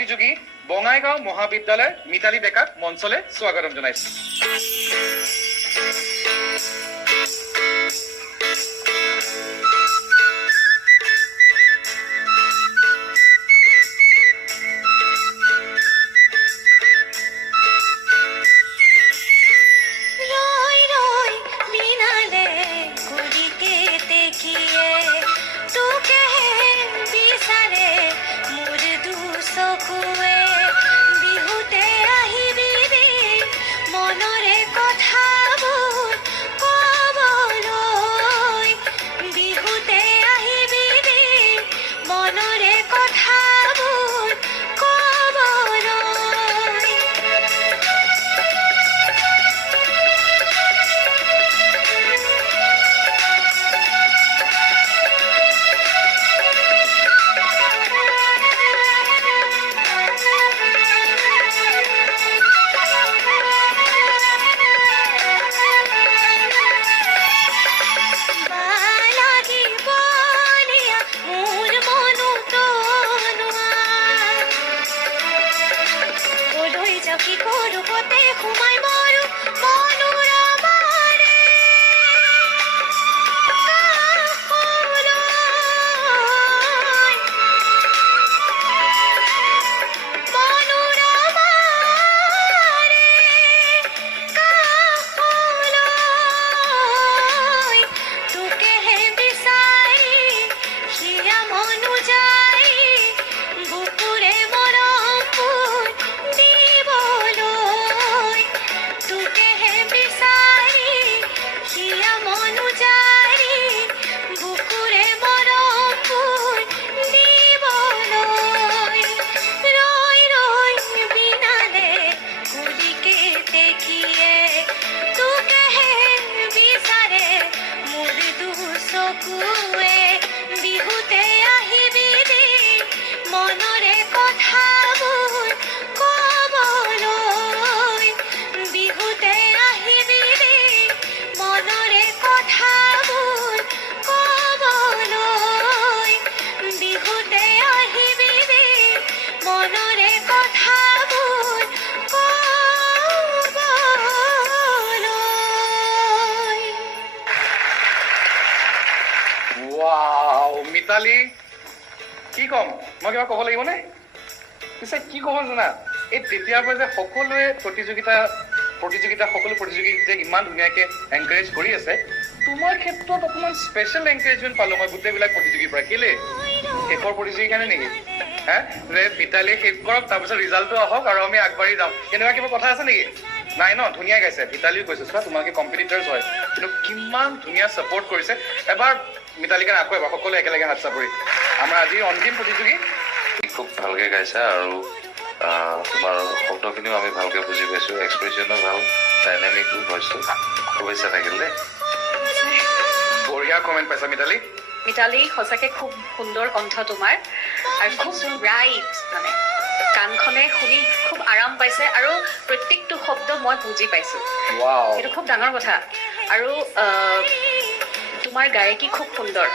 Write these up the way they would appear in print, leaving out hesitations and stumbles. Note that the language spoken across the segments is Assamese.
প্ৰতিযোগী বঙাইগাঁও মহাবিদ্যালয়ৰ মিতালী ডেকাক মঞ্চলৈ স্বাগতম জনাইছো। মিতালী কি কম মই কিবা ক'ব লাগিব নে পিছে কি ক'ব জানা এই তেতিয়াৰ পৰা যে সকলোৱে সকলো প্ৰতিযোগীক ইমান ধুনীয়াকে এনকাৰেজ কৰি আছে তোমাৰ ক্ষেত্ৰত অকণমান স্পেচিয়েল এনকাৰেজমেণ্ট পালো মই গোটেইবিলাক প্ৰতিযোগীৰ পৰা কেলে শেষৰ প্ৰতিযোগীৰ কাৰণে নেকি যে মিতালীয়ে শেষ কৰক তাৰপিছত ৰিজাল্টটো আহক আৰু আমি আগবাঢ়ি যাম এনেকুৱা কিবা কথা আছে নেকি নাই ন ধুনীয়া গাইছে মিতালীও কৈছে চোৱা তোমালোকে কম্পিটিটৰ্ছ হয় কিন্তু কিমান ধুনীয়া ছাপোৰ্ট কৰিছে এবাৰ মিতালীকে আকৌ এবাৰ সকলো একেলগে হাত চাপৰি আমাৰ আজি অন্তিম প্ৰতিযোগী খুব ভালকে গাইছা আৰু তোমাৰ শব্দখিনিও আমি ভালকে বুজি পাইছো এক্সপ্ৰেছনো ভাল ডাইনামিকো ভইচটো শুভেচ্ছা থাকিল দেই বঢ়িয়া কমেণ্ট পাইছা মিতালী মিতালী সঁচাকে খুব সুন্দৰ কণ্ঠ তোমাৰ আৰু খুব ব্ৰাইট মানে কাণখনে শুনি খুব আৰাম পাইছে আৰু প্ৰত্যেকটো শব্দ মই বুজি পাইছো সেইটো খুব ডাঙৰ কথা আৰু তোমাৰ গায়কী খুব সুন্দৰ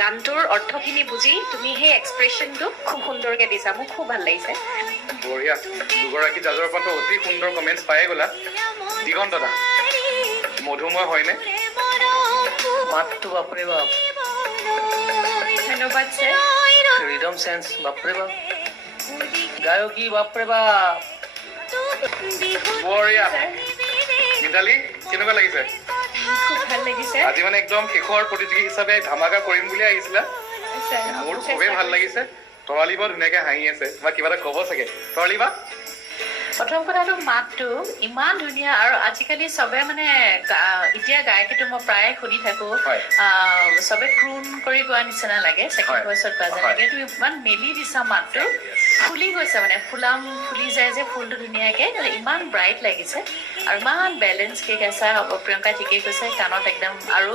গানটোৰ অৰ্থখিনি বুজি তুমি সেই এক্সপ্ৰেছনটো খুব সুন্দৰকে দিছা মোক খুব ভাল লাগিছে বঢ়িয়া দুগৰাকী জাজৰ পৰা অতি সুন্দৰ কমেণ্টছ পায়ে গ'লা দিগন্ত দা মধুময় হয়নে মাতটো বাপৰে বাপ ধন্যবাদ ছাৰ ৰিদম সেন্স বাপৰে বাপ গায়কী বাপৰে বাপ বঢ়িয়া মিতালী কেনেকুৱা লাগিছে খুব ভাল লাগিছে আজি মানে একদম শেষৰ প্ৰতিযোগী হিচাপে ধামাকা কৰিম বুলি আহিছিলা মোৰ খুবেই ভাল লাগিছে তৰালী বা ধুনীয়াকে হাঁহি আছে বা কিবা এটা ক'ব চাগে তৰালী বা প্ৰথম কথাটো মাতটো ইমান ধুনীয়া আৰু আজিকালি চবে মানে এতিয়া গায়কীটো মই প্ৰায় শুনি থাকো চবে ক্ৰুণ কৰি গোৱা নিচিনা লাগে ছেকেণ্ড ভইচত গোৱা যেনেকে তুমি ইমান মেলি দিছা মাতটো ফুলি গৈছে মানে ফুলি যায় যে ফুলটো ধুনীয়াকে ইমান ব্ৰাইট লাগিছে আৰু ইমান বেলেঞ্চকে গাইছা প্ৰিয়ংকা ঠিকেই কৈছে কাণত একদম আৰু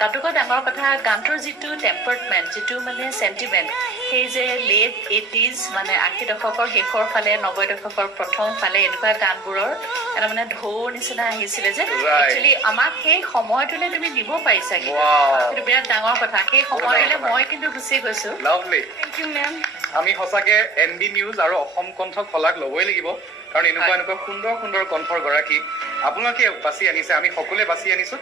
তাতোকৈ ডাঙৰ কথা গানটোৰ যিটো টেম্পাৰমেণ্ট যিটো মানে চেণ্টিমেণ্ট সেই যে লেট 80s মানে 80 দশকৰ শেষৰ ফালে 90 দশকৰ প্ৰথম ফালে এনেকুৱা গানবোৰৰ এটা মানে ঢৌৰ নিচিনা আহিছিলে যে একচুৱেলি আমাক সেই সময়টোলৈ তুমি দিব পাৰিছাগে সেইটো বিৰাট ডাঙৰ কথা সেই সময়টোলৈ মই কিন্তু গুচি গৈছো লাভলি থেংক ইউ মেম আমি সঁচাকে NB নিউজ আৰু অসম কণ্ঠ খলাক ল'বই লাগিব, কাৰণ এনেকুৱা সুন্দৰ সুন্দৰ কণ্ঠৰ গৰাকী আপোনালোকে বাছি আনিছে, আমি সকলোৱে বাছি আনিছো।